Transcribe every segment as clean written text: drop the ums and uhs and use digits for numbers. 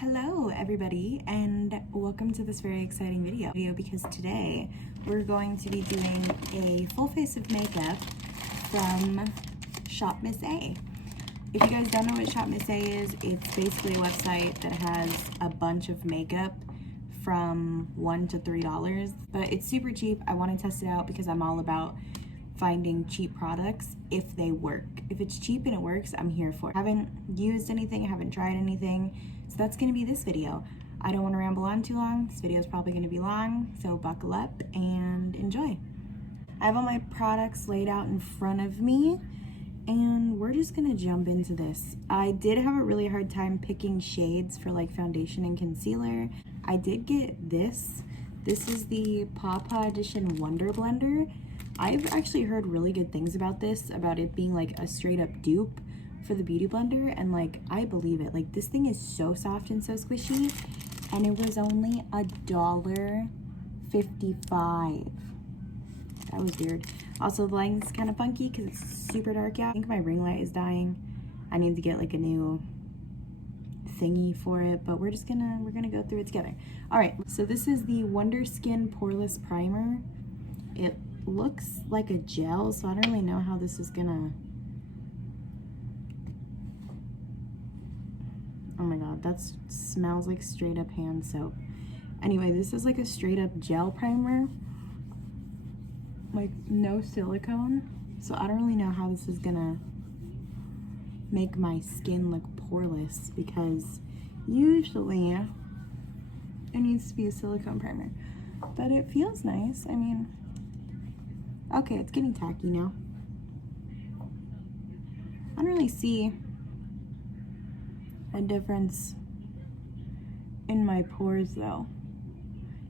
Hello everybody, and welcome to this very exciting video because today we're going to be doing a full face of makeup from SHOPMISSA. If you guys don't know what SHOPMISSA is, it's basically a website that has a bunch of makeup from $1 to $3, but it's super cheap. I want to test it out because I'm all about finding cheap products if they work. If it's cheap and it works, I'm here for it. I haven't used anything, I haven't tried anything, so that's gonna be this video. I don't want to ramble on too long. This video is probably gonna be long, so buckle up and enjoy. I have all my products laid out in front of me, and we're just gonna jump into this. I did have a really hard time picking shades for like foundation and concealer. I did get this. This is the Pawpaw Edition Wonder Blender. I've actually heard really good things about this, about it being like a straight up dupe for the Beauty Blender, and like I believe it. Like this thing is so soft and so squishy, and it was only $1.55. That was weird. Also, the lighting's kind of funky because it's super dark out. I think my ring light is dying. I need to get like a new thingy for it, but we're gonna go through it together. All right, so this is the Wonder Skin Poreless Primer. It looks like a gel, so I don't really know how this is gonna... Oh my god, that smells like straight up hand soap. Anyway, this is like a straight up gel primer, like no silicone, so I don't really know how this is gonna make my skin look poreless, because usually it needs to be a silicone primer, but it feels nice. I mean, okay, it's getting tacky now. I don't really see a difference in my pores though.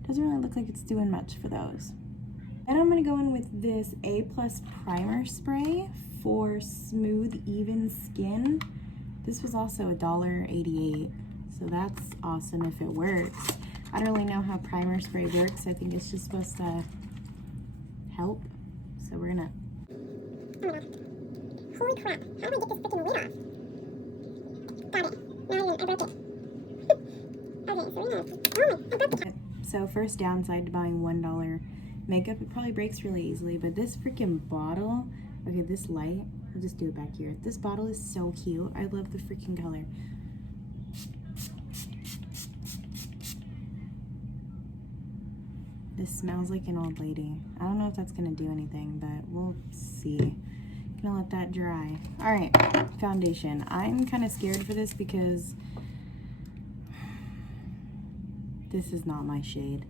Doesn't really look like it's doing much for those. And I'm gonna go in with this A+ primer spray for smooth, even skin. This was also $1.88, so that's awesome if it works. I don't really know how primer spray works. I think it's just supposed to help. So we're gonna... Oh my god. Holy crap. How do I get this freaking lid off? Got it. Now I broke it. Okay, so we're gonna... Oh my, I broke it. So first downside to buying $1 makeup, it probably breaks really easily, but this freaking bottle... Okay, this light, I'll just do it back here. This bottle is so cute. I love the freaking color. This smells like an old lady. I don't know if that's gonna do anything, but we'll see. Gonna let that dry. All right, foundation. I'm kind of scared for this because this is not my shade,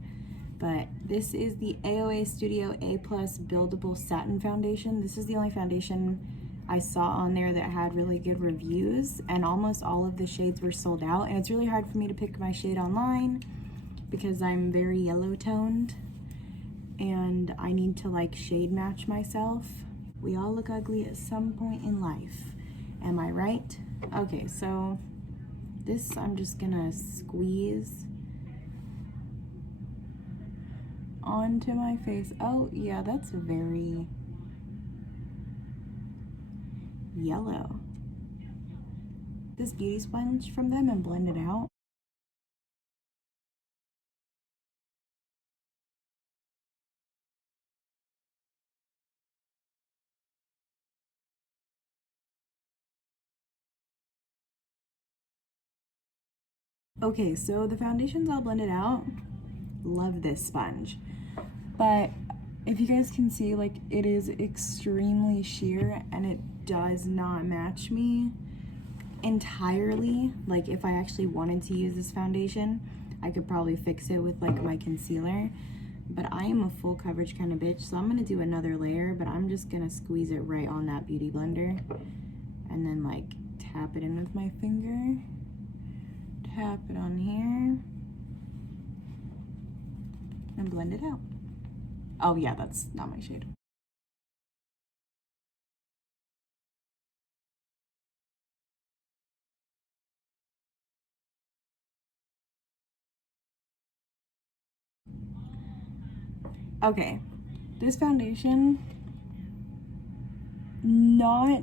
but this is the AOA Studio A+ Buildable Satin Foundation. This is the only foundation I saw on there that had really good reviews, and almost all of the shades were sold out, and it's really hard for me to pick my shade online because I'm very yellow toned and I need to like shade match myself. We all look ugly at some point in life. Am I right? Okay, so this I'm just gonna squeeze onto my face. Oh yeah, that's very yellow. This beauty sponge from them and blend it out. Okay, so the foundation's all blended out. Love this sponge. But if you guys can see, like, it is extremely sheer and it does not match me entirely. Like, if I actually wanted to use this foundation, I could probably fix it with like my concealer. But I am a full coverage kind of bitch, so I'm gonna do another layer, but I'm just gonna squeeze it right on that Beauty Blender and then like tap it in with my finger. Tap it on here and blend it out. Oh yeah, that's not my shade. Okay, this foundation, not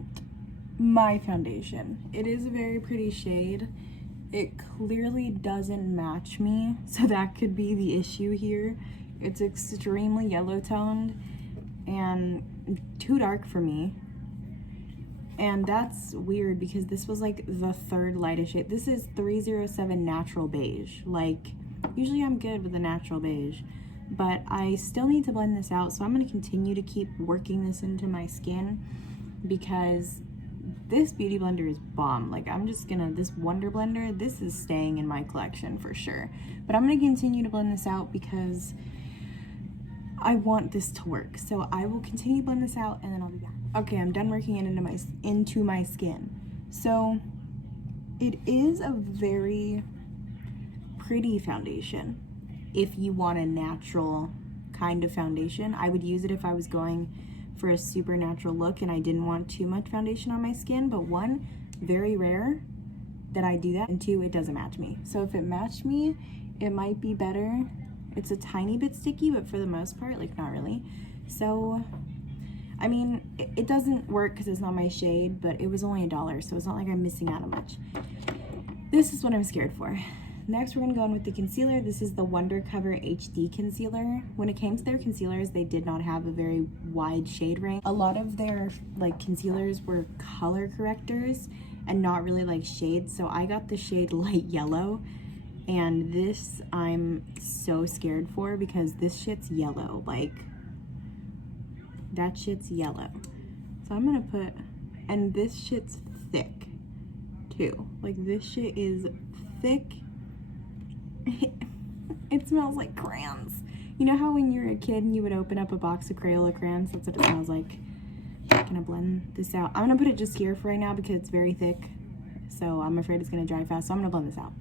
my foundation. It is a very pretty shade. It clearly doesn't match me, so that could be the issue here. It's extremely yellow toned and too dark for me. And that's weird because this was like the third lightest shade. This is 307 Natural Beige. Like, usually I'm good with the natural beige, but I still need to blend this out. So I'm gonna continue to keep working this into my skin because this beauty blender is bomb. Like, I'm just gonna, this Wonder Blender, this is staying in my collection for sure. But I'm gonna continue to blend this out because I want this to work. So I will continue to blend this out and then I'll be back. Okay, I'm done working it into my skin. So it is a very pretty foundation. If you want a natural kind of foundation, I would use it if I was going for a super natural look and I didn't want too much foundation on my skin. But one, very rare that I do that, and two, it doesn't match me. So if it matched me, it might be better. It's a tiny bit sticky, but for the most part, like, not really. So I mean, it doesn't work because it's not my shade, but it was only $1, so it's not like I'm missing out on much. This is what I'm scared for. Next, we're gonna go in with the concealer. This is the Wonder Cover HD concealer. When it came to their concealers, they did not have a very wide shade range. A lot of their like concealers were color correctors and not really like shades. So I got the shade light yellow, and this I'm so scared for because this shit's yellow. Like, that shit's yellow. So I'm gonna put, and this shit's thick too. Like, this shit is thick. It smells like crayons. You know how when you were a kid and you would open up a box of Crayola crayons? That's what it smells like. I'm gonna blend this out. I'm gonna put it just here for right now because it's very thick. So I'm afraid it's gonna dry fast. So I'm gonna blend this out.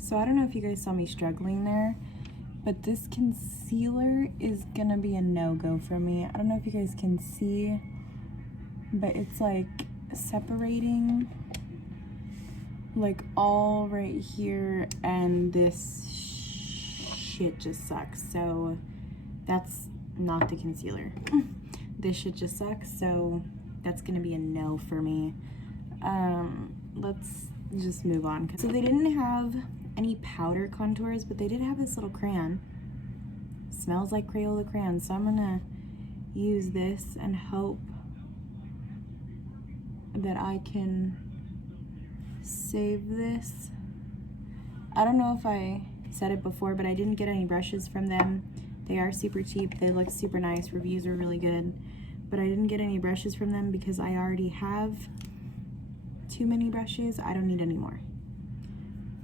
So I don't know if you guys saw me struggling there, but this concealer is gonna be a no-go for me. I don't know if you guys can see, but it's like separating like all right here, and this shit just sucks. So that's not the concealer. This shit just sucks, so that's gonna be a no for me. Let's just move on. So they didn't have any powder contours, but they did have this little crayon. Smells like Crayola crayon, so I'm gonna use this and hope that I can save this. I don't know if I said it before, but I didn't get any brushes from them. They are super cheap. They look super nice. Reviews are really good, but I didn't get any brushes from them because I already have too many brushes. I don't need any more.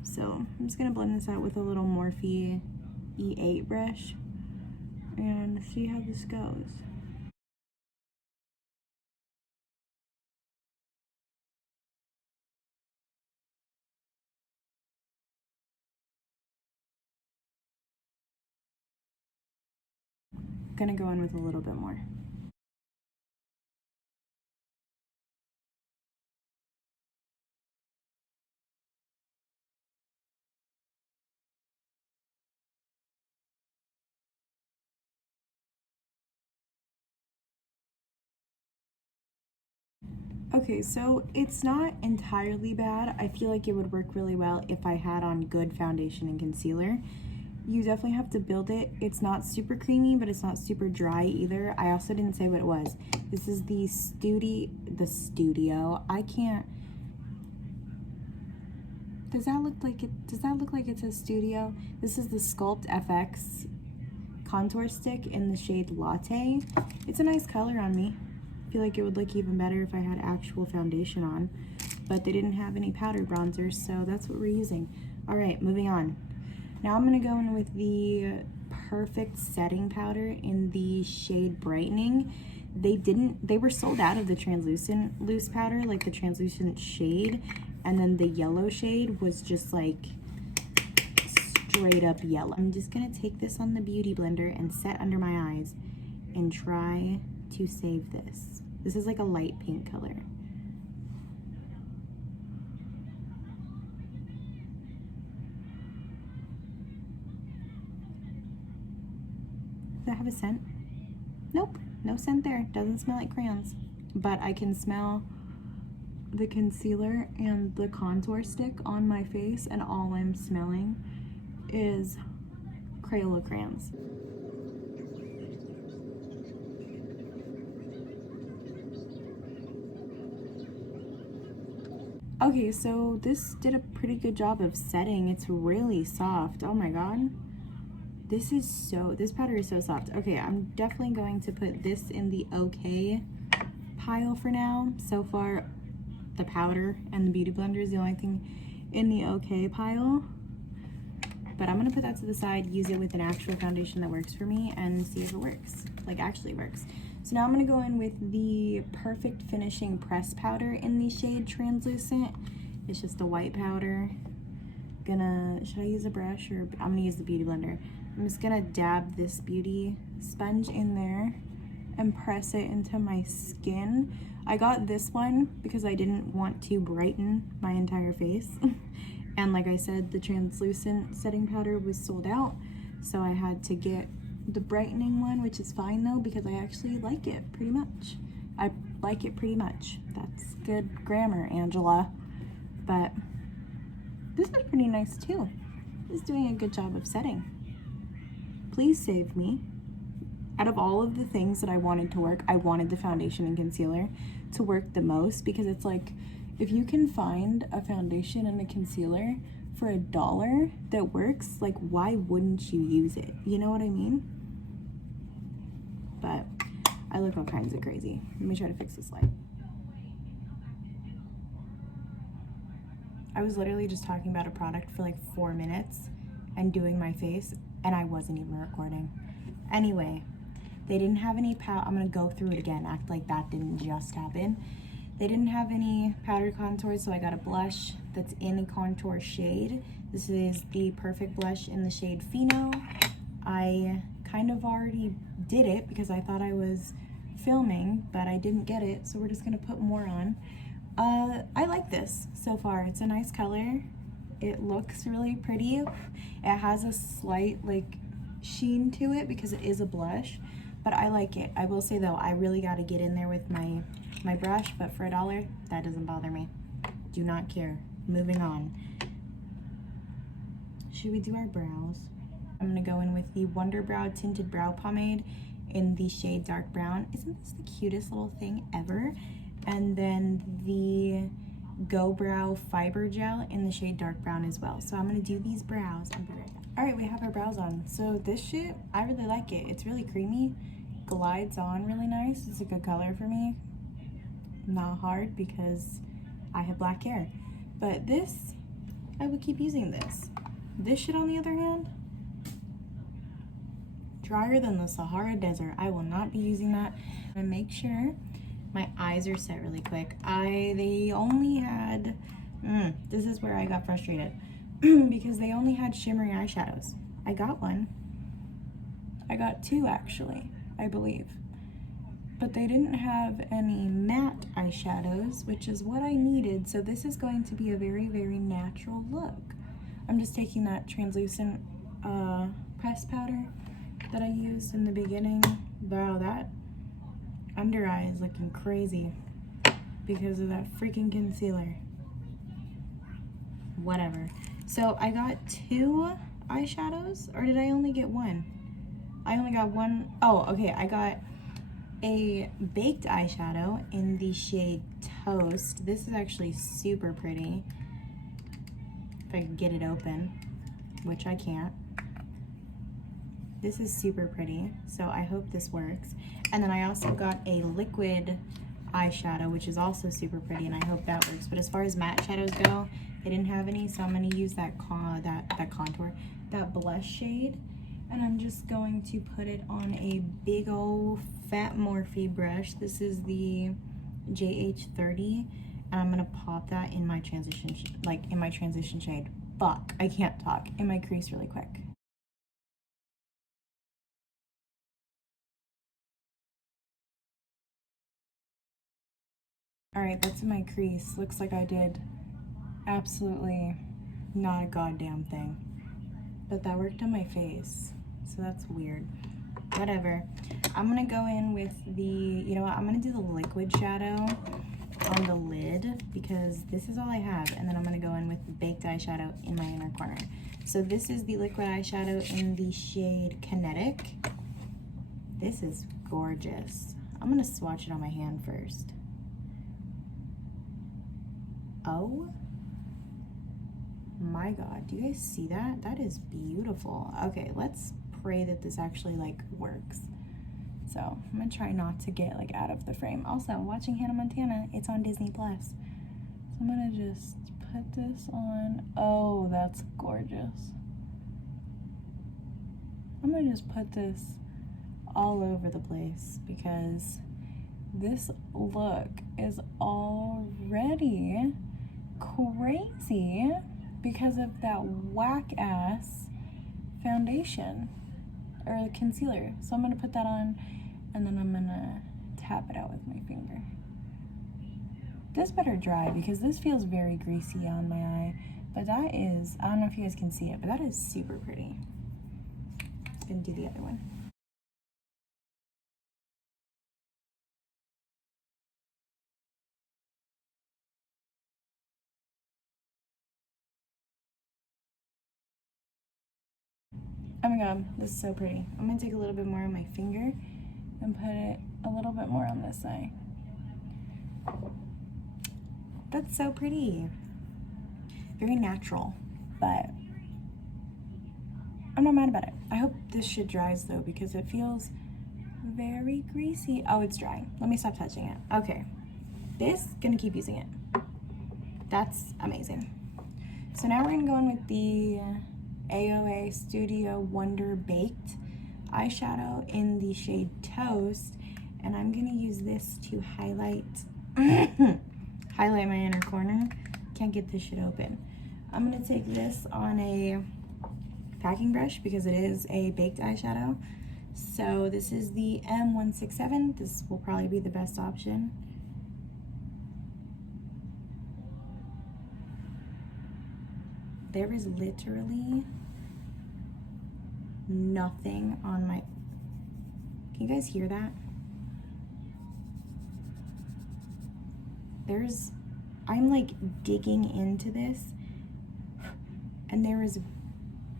So I'm just gonna blend this out with a little Morphe E8 brush and see how this goes. I'm gonna go in with a little bit more. Okay, so it's not entirely bad. I feel like it would work really well if I had on good foundation and concealer. You definitely have to build it. It's not super creamy, but it's not super dry either. I also didn't say what it was. This is the Studio. I can't. Does that look like it says Studio? This is the Sculpt FX contour stick in the shade Latte. It's a nice color on me. I feel like it would look even better if I had actual foundation on, but they didn't have any powdered bronzers, so that's what we're using. All right, moving on. Now I'm gonna go in with the Perfect Setting Powder in the shade Brightening. they were sold out of the translucent loose powder, like the translucent shade, and then the yellow shade was just like straight up yellow. I'm just gonna take this on the beauty blender and set under my eyes and try to save this. This is like a light pink color. Does that have a scent? Nope, no scent there. Doesn't smell like crayons. But I can smell the concealer and the contour stick on my face, and all I'm smelling is Crayola crayons. Okay, so this did a pretty good job of setting. It's really soft. Oh my god. This powder is so soft. Okay, I'm definitely going to put this in the okay pile for now. So far, the powder and the beauty blender is the only thing in the okay pile. But I'm gonna put that to the side, use it with an actual foundation that works for me, and see if it works, like actually works. So now I'm gonna go in with the Perfect Finishing Press Powder in the shade Translucent. It's just a white powder. Should I use a brush, or I'm gonna use the beauty blender. I'm just gonna dab this beauty sponge in there and press it into my skin. I got this one because I didn't want to brighten my entire face. And like I said, the translucent setting powder was sold out, so I had to get the brightening one, which is fine though, because I actually like it pretty much. I like it pretty much. That's good grammar, Angela. But this is pretty nice too. It's doing a good job of setting. Please save me. Out of all of the things that I wanted to work, I wanted the foundation and concealer to work the most, because it's like, if you can find a foundation and a concealer for $1 that works, like, why wouldn't you use it? You know what I mean? But I look all kinds of crazy. Let me try to fix this light. I was literally just talking about a product for like 4 minutes and doing my face, and I wasn't even recording. Anyway, they didn't have any I'm gonna go through it again, act like that didn't just happen. They didn't have any powdered contours, so I got a blush that's in a contour shade. This is the Perfect Blush in the shade Fino. I kind of already did it because I thought I was filming, but I didn't get it, so we're just gonna put more on. I like this so far. It's a nice color. It looks really pretty. It has a slight like sheen to it because it is a blush, but I like it. I will say though, I really got to get in there with my brush, but for $1, that doesn't bother me. Do not care. Moving on. Should we do our brows? I'm gonna go in with the Wonder Brow Tinted Brow Pomade in the shade Dark Brown. Isn't this the cutest little thing ever? And then the Go Brow Fiber Gel in the shade Dark Brown as well. So I'm gonna do these brows. I'll be right back. All right, we have our brows on. So this shit, I really like it. It's really creamy, glides on really nice. It's a good color for me. Not hard because I have black hair. But this, I would keep using this. This shit on the other hand, drier than the Sahara Desert. I will not be using that. I'm gonna make sure my eyes are set really quick. They only had, this is where I got frustrated because they only had shimmery eyeshadows. I got one. I got 2 actually, I believe. But they didn't have any matte eyeshadows, which is what I needed. So this is going to be a very, very natural look. I'm just taking that translucent press powder that I used in the beginning. Wow, that under eye is looking crazy because of that freaking concealer. Whatever. So I got 2 eyeshadows, or did I only get 1? I only got 1. Oh, okay. I got a baked eyeshadow in the shade Toast. This is actually super pretty. If I could get it open, which I can't. This is super pretty, so I hope this works. And then I also got a liquid eyeshadow, which is also super pretty, and I hope that works. But as far as matte shadows go, they didn't have any, so I'm gonna use that blush shade. And I'm just going to put it on a big old fat Morphe brush. This is the JH30, and I'm gonna pop that in my transition, in my transition shade. Fuck, I can't talk. In my crease really quick. All right, that's in my crease. Looks like I did absolutely not a goddamn thing, but that worked on my face, so that's weird. Whatever. I'm gonna go in with the, you know what, I'm gonna do the liquid shadow on the lid because this is all I have, and then I'm gonna go in with the baked eyeshadow in my inner corner. So this is the liquid eyeshadow in the shade Kinetic. This is gorgeous. I'm gonna swatch it on my hand first. Oh my god, do you guys see that? That is beautiful. Okay, let's pray that this actually like works. So I'm gonna try not to get like out of the frame. Also, watching Hannah Montana, it's on Disney Plus. So I'm gonna just put this on. Oh, that's gorgeous. I'm gonna just put this all over the place because this look is already crazy because of that whack ass foundation or concealer. So I'm gonna put that on and then I'm gonna tap it out with my finger. This better dry because this feels very greasy on my eye, but that is, I don't know if you guys can see it, but that is super pretty. I'm gonna do the other one. Oh my god, this is so pretty. I'm gonna take a little bit more on my finger and put it a little bit more on this eye. That's so pretty. Very natural, but I'm not mad about it. I hope this shit dries though because it feels very greasy. Oh, it's drying. Let me stop touching it. Okay, this, gonna keep using it. That's amazing. So now we're gonna go in with the AOA Studio Wonder Baked eyeshadow in the shade Toast, and I'm gonna use this to highlight highlight my inner corner. Can't get this shit open. I'm gonna take this on a packing brush because it is a baked eyeshadow. So this is the M167. This will probably be the best option. There is literally nothing on my, can you guys hear that? I'm like digging into this and there is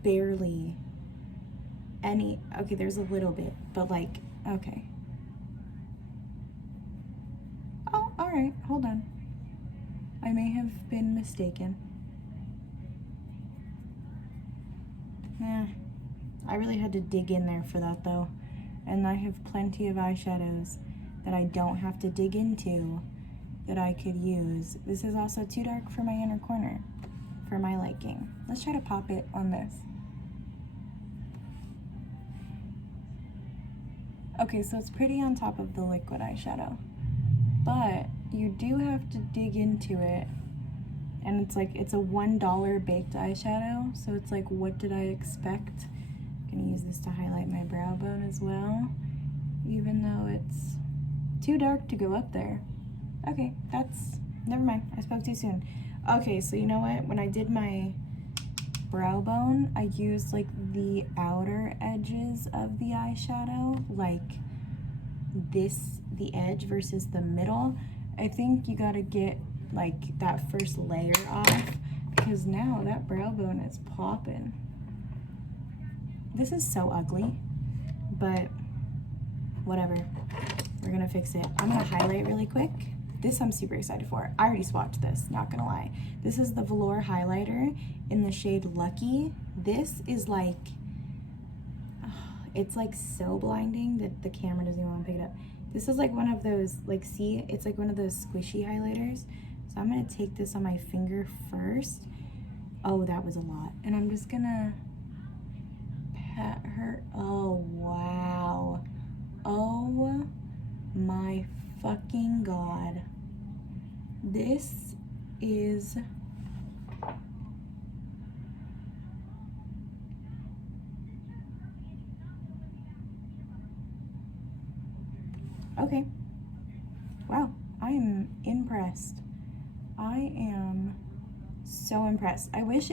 barely any, okay, there's a little bit, but like, okay. Oh, all right, hold on. I may have been mistaken. Yeah, I really had to dig in there for that though. And I have plenty of eyeshadows that I don't have to dig into that I could use. This is also too dark for my inner corner, for my liking. Let's try to pop it on this. Okay, so it's pretty on top of the liquid eyeshadow, but you do have to dig into it. And it's like, it's a $1 baked eyeshadow, so it's like, what did I expect? I'm gonna use this to highlight my brow bone as well, even though it's too dark to go up there. Okay, that's, never mind, I spoke too soon. Okay, so you know what, when I did my brow bone, I used like the outer edges of the eyeshadow, like this, the edge versus the middle. I think you gotta get like that first layer off because now that brow bone is popping. This is so ugly, but whatever, we're gonna fix it. I'm gonna highlight really quick. This I'm super excited for. I already swatched this, not gonna lie. This is the velour highlighter in the shade Lucky. This is like, it's like so blinding that the camera doesn't even want to pick it up. This is like one of those, like, see, it's like one of those squishy highlighters. So I'm gonna take this on my finger first. Oh, that was a lot. And I'm just gonna pat her Oh, wow. Oh my fucking God. This is... Okay. Wow, I am impressed. I am so impressed. I wish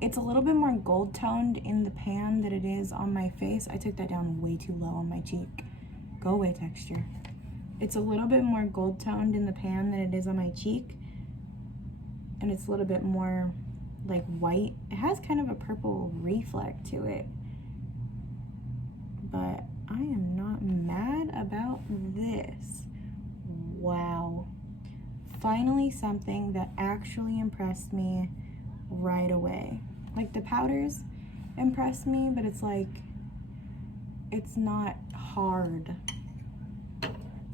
it's a little bit more gold toned in the pan than it is on my face. I took that down way too low on my cheek. Go away, texture. It's a little bit more gold toned in the pan than it is on my cheek. And it's a little bit more like white. It has kind of a purple reflect to it. But I am not mad about this. Wow. Finally something that actually impressed me right away. Like the powders impressed me, but it's like, it's not hard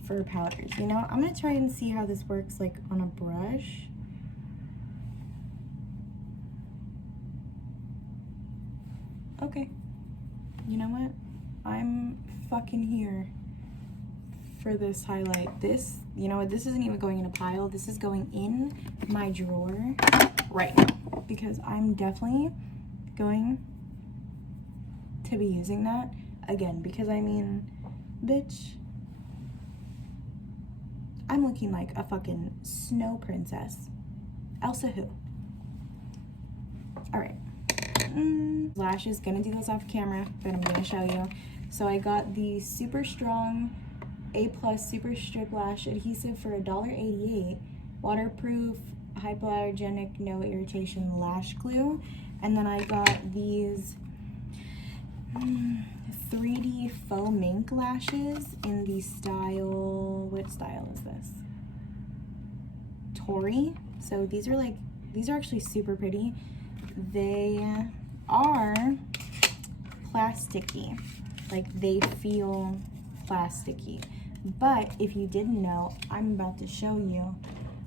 for powders, you know? I'm gonna try and see how this works like on a brush. Okay, you know what? I'm fucking here for this highlight. This, you know what? This isn't even going in a pile. This is going in my drawer right now because I'm definitely going to be using that again because I mean, bitch, I'm looking like a fucking snow princess. Elsa who? All right. Lashes, gonna do this off camera, but I'm gonna show you. So I got the super strong A+ super strip lash adhesive for $1.88, waterproof, hypoallergenic, no irritation lash glue, and then I got these 3D faux mink lashes in the style, what style is this? Tory. So these are actually super pretty. They are plasticky, like they feel plasticky. But if you didn't know, I'm about to show you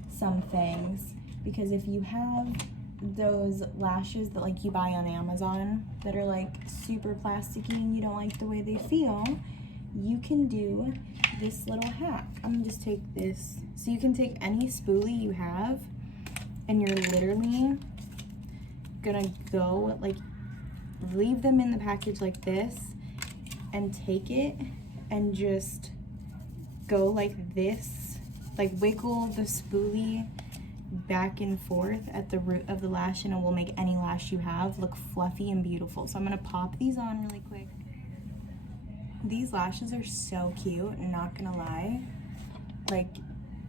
some things, because if you have those lashes that like you buy on Amazon that are like super plasticky and you don't like the way they feel, you can do this little hack. I'm gonna just take this. So you can take any spoolie you have and you're literally gonna go like leave them in the package like this and take it and just go like this, like wiggle the spoolie back and forth at the root of the lash, and it will make any lash you have look fluffy and beautiful. So I'm gonna pop these on really quick. These lashes are so cute, not gonna lie. Like,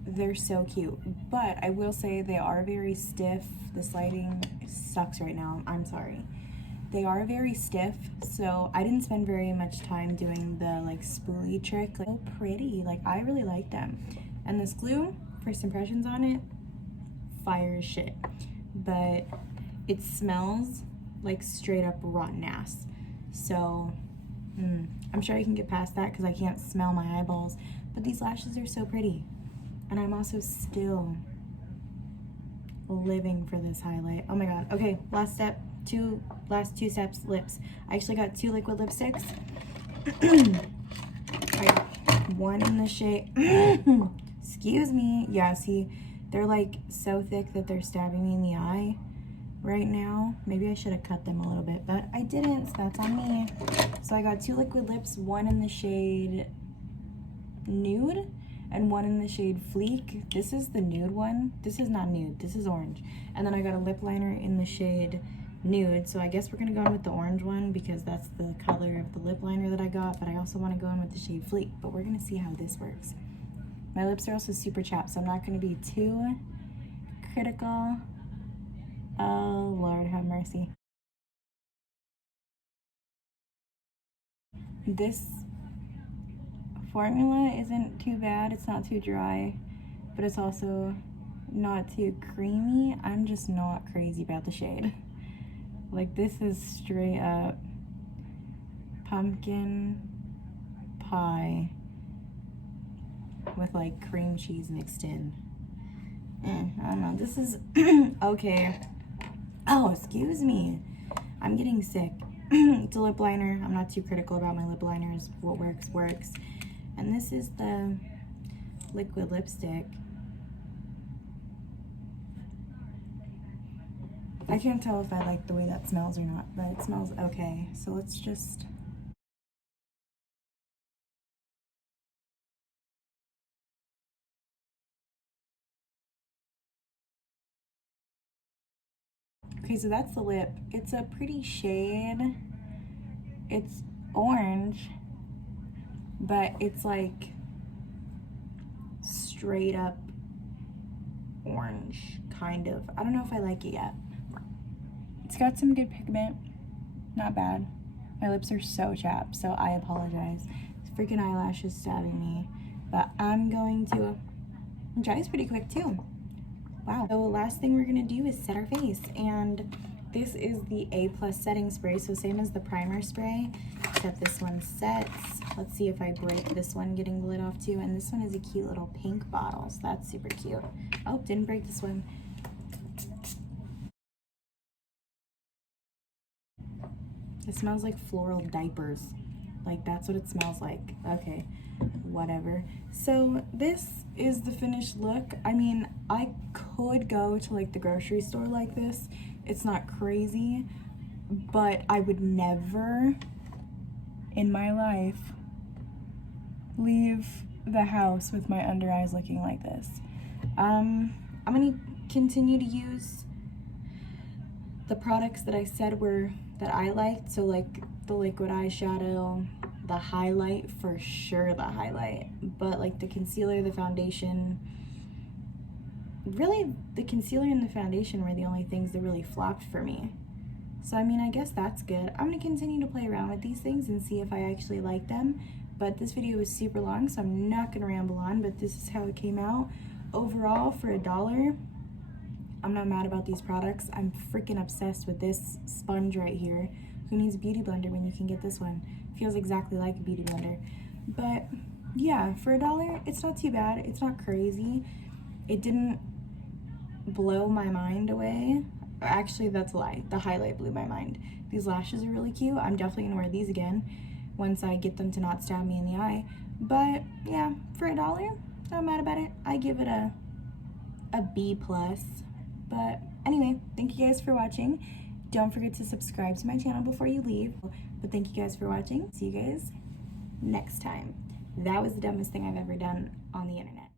they're so cute, but I will say they are very stiff. This lighting sucks right now, I'm sorry. They are very stiff, so I didn't spend very much time doing the like spoolie trick. Like, so pretty, like I really like them. And this glue, first impressions on it, fire as shit, but it smells like straight up rotten ass. So I'm sure I can get past that because I can't smell my eyeballs, but these lashes are so pretty. And I'm also still living for this highlight. Oh my god. Okay, last step, last two steps, lips. I actually got 2 liquid lipsticks. I got one in the shade, excuse me. Yeah, see, they're like so thick that they're stabbing me in the eye right now. Maybe I should have cut them a little bit, but I didn't, so that's on me. So I got 2 liquid lips, one in the shade Nude and one in the shade Fleek. This is the nude one. This is not nude, this is orange. And then I got a lip liner in the shade Nude, so I guess we're gonna go in with the orange one because that's the color of the lip liner that I got, but I also want to go in with the shade Fleek, but we're gonna see how this works. My lips are also super chapped, so I'm not gonna be too critical. Oh Lord have mercy. This formula isn't too bad. It's not too dry, but it's also not too creamy. I'm just not crazy about the shade. Like, this is straight up pumpkin pie with like cream cheese mixed in. I don't know. This is okay. Oh, excuse me. I'm getting sick. It's a lip liner. I'm not too critical about my lip liners. What works, works. And this is the liquid lipstick. I can't tell if I like the way that smells or not, but it smells okay. So let's just... Okay, so that's the lip. It's a pretty shade. It's orange, but it's like straight up orange, kind of. I don't know if I like it yet. It's got some good pigment, not bad. My lips are so chapped, so I apologize. This freaking eyelash is stabbing me, but I'm going to... It dries pretty quick too. Wow. So last thing we're gonna do is set our face, and this is the A+ setting spray, so same as the primer spray, except this one sets. Let's see if I break this one getting the lid off too, and this one is a cute little pink bottle, so that's super cute. Oh, didn't break this one. It smells like floral diapers. Like, that's what it smells like. Okay, whatever. So this is the finished look. I mean, I could go to like the grocery store like this. It's not crazy, but I would never in my life leave the house with my under eyes looking like this. I'm gonna continue to use the products that I said were that I liked, so like the liquid eyeshadow, the highlight, for sure the highlight, but like the concealer, the foundation, really the concealer and the foundation were the only things that really flopped for me. So I mean, I guess that's good. I'm gonna continue to play around with these things and see if I actually like them, but this video was super long, so I'm not gonna ramble on, but this is how it came out. Overall, for $1, I'm not mad about these products. I'm freaking obsessed with this sponge right here. Who needs a beauty blender when you can get this one? Feels exactly like a beauty blender. But yeah, for $1, it's not too bad. It's not crazy. It didn't blow my mind away. Actually, that's a lie. The highlight blew my mind. These lashes are really cute. I'm definitely gonna wear these again once I get them to not stab me in the eye. But yeah, for $1, not mad about it. I give it a B+. But anyway, thank you guys for watching. Don't forget to subscribe to my channel before you leave. But thank you guys for watching. See you guys next time. That was the dumbest thing I've ever done on the internet.